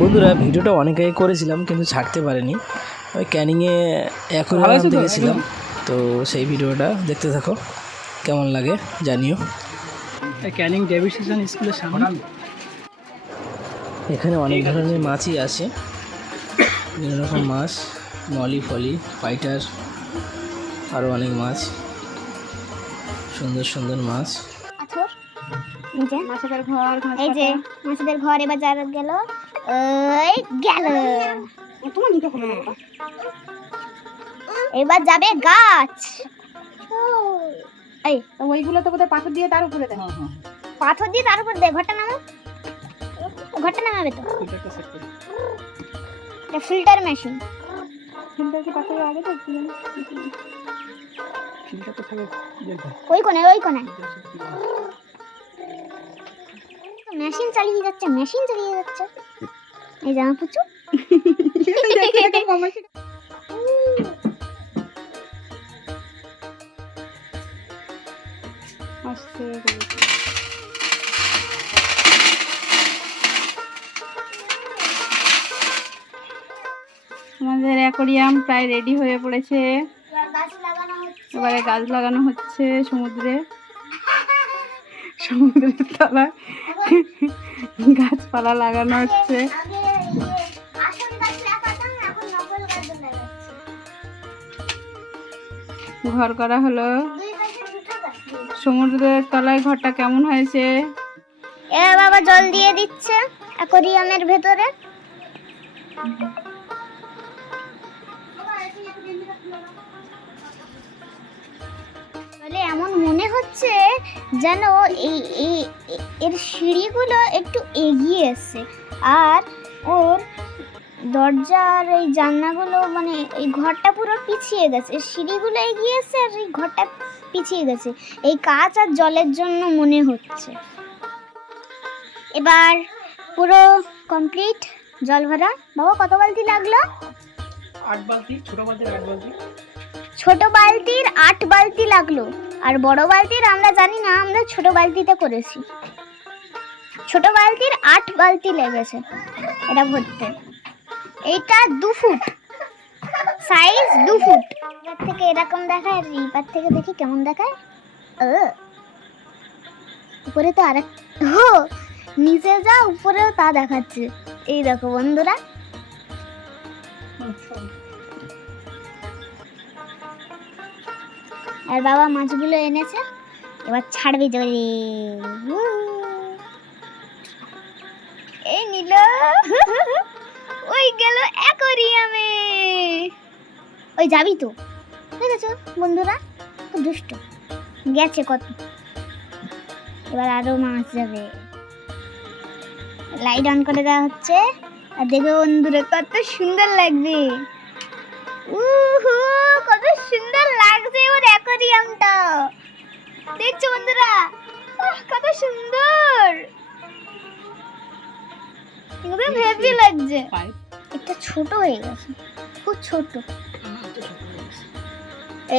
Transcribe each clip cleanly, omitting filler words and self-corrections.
বন্ধুরা ভিডিওটা অনেক আগে করেছিলাম কিন্তু ছাড়তে পারিনি। ওই ক্যানিংয়ে অ্যাকোয়ারিয়াম দেখেছিলাম, তো সেই ভিডিওটা দেখতে থাকো, কেমন লাগে জানিও। ক্যানিং ডেভিড স্টেশন স্কুলের সামনে এখানে অনেক ধরনের মাছই আছে, বিভিন্ন রকম মাছ, মলি ফলি, ফাইটার, আরও অনেক মাছ, সুন্দর সুন্দর মাছ। মাছেদের ঘর, এই যে মাছেদের ঘর এবার যারা গেল ওই গেল, এবার যাবে গাছ। এই ওইগুলো তো বোধহয় পাথর দিয়ে তার উপরে দেয়। পাথর দিয়ে তার উপর দে, ঘরটা নামো, ঘরটা নামাবে তো। এটা ফিল্টার মেশিন। ফিল্টার কি পাথরের আগে তো ফিল্টার তো থাকে ওই কোণে, ওই কোণে মেশিন চালিয়ে যাচ্ছে, মেশিন চালিয়ে যাচ্ছে। এই জামা পুচু আসছে। আমাদের অ্যাকোয়ারিয়াম প্রায় রেডি হয়ে পড়েছে। এবারে গাছ লাগানো হচ্ছে সমুদ্রে, সমুদ্রের তলায় গাছপালা লাগানো হচ্ছে। ঘর করা হলো সমুদ্রের তলায়। ঘরটা কেমন হয়েছে? এ বাবা জল দিয়ে দিচ্ছে অ্যাকোয়ারিয়ামের ভেতরে। বলে এমন মনে হচ্ছে যেন এর সিঁড়িগুলো একটু এগিয়ে এসছে, আর ওর দরজার এই জানলাগুলো, মানে এই ঘরটা পুরো পিছিয়ে গেছে। সিঁড়িগুলো এগিয়ে এসছে আর এই ঘরটা পিছিয়ে গেছে, এই কাঁচ আর জলের জন্য মনে হচ্ছে। এবার পুরো কমপ্লিট, জল ভরা। বাবা কত বালতি লাগলো? 8 বালতি, ছোট বালতির 8 বালতি। ছোট বালতির 8 বালতি লাগলো, আর বড় বালতির আমরা জানি না, আমরা ছোট বালতিতে করেছি। ছোট বালতির 8 বালতি লেগেছে এটা ভরতে। এইটা 2 ফুট সাইজ, 2 ফুট। এর থেকে এরকম দেখায়, আর এইবার থেকে দেখি কেমন দেখায়। উপরে তো আরেক, ও নিচে যা উপরেও তা দেখাচ্ছে। এই দেখো বন্ধুরা, আর বাবা মাছগুলো এনেছে, এবার ছাড়বে জলে। এই নিল, ওই গেল অ্যাকোয়ারিয়ামে। ওই যাবি তো, দেখেছো বন্ধুরা, খুব দুষ্ট গেছে কত। এবার আরো মাছ যাবে। লাইট অন করে দেওয়া হচ্ছে, আর দেখো বন্ধুরা কত সুন্দর লাগবে। কত সুন্দর লাগছে এবার অ্যাকোয়ারিয়ামটা, দেখছো বন্ধুরা কত সুন্দর, একদম হেভি লাগছে। একটা ছোট হয়ে গেছে, খুব ছোট।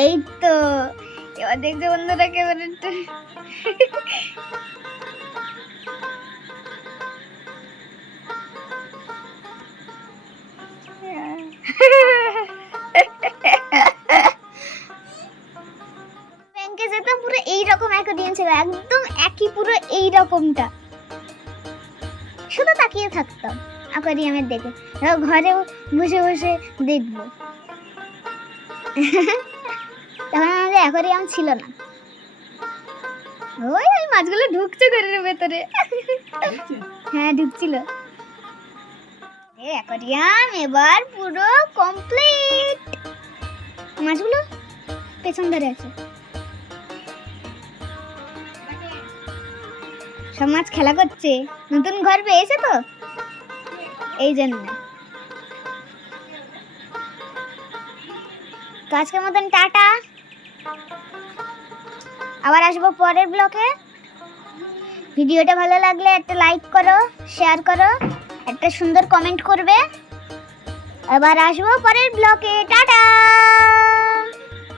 এই তো এবার দেখছো বন্ধুরা কেমন একটা ব্যাংকে যেতাম, পুরো এইরকম অ্যাকোয়ারিয়াম ছিল, একদম একই পুরো এইরকমটা। শুধু তাকিয়ে থাকতাম অ্যাকোয়ারিয়ামের দিকে, ঘরে বসে বসে দেখবো। তখন আমাদের অ্যাকোয়ারিয়াম ছিল না। ওই ওই মাছগুলো ঢুকছে ঘরের ভেতরে। হ্যাঁ ঢুকছিল। অ্যাকোয়ারিয়াম এবার পুরো কমপ্লিট। মাছগুলো পেছন ধরে আছে, সব মাছ খেলা করছে, নতুন ঘর পেয়েছে তো এই জন্য। তো আজকের মতন টাটা, আবার আসবো পরের ব্লগে। ভিডিওটা ভালো লাগলে একটা লাইক করো, শেয়ার করো, একটা সুন্দর কমেন্ট করবে। আবার আসবো পরের ব্লগে, টাটা।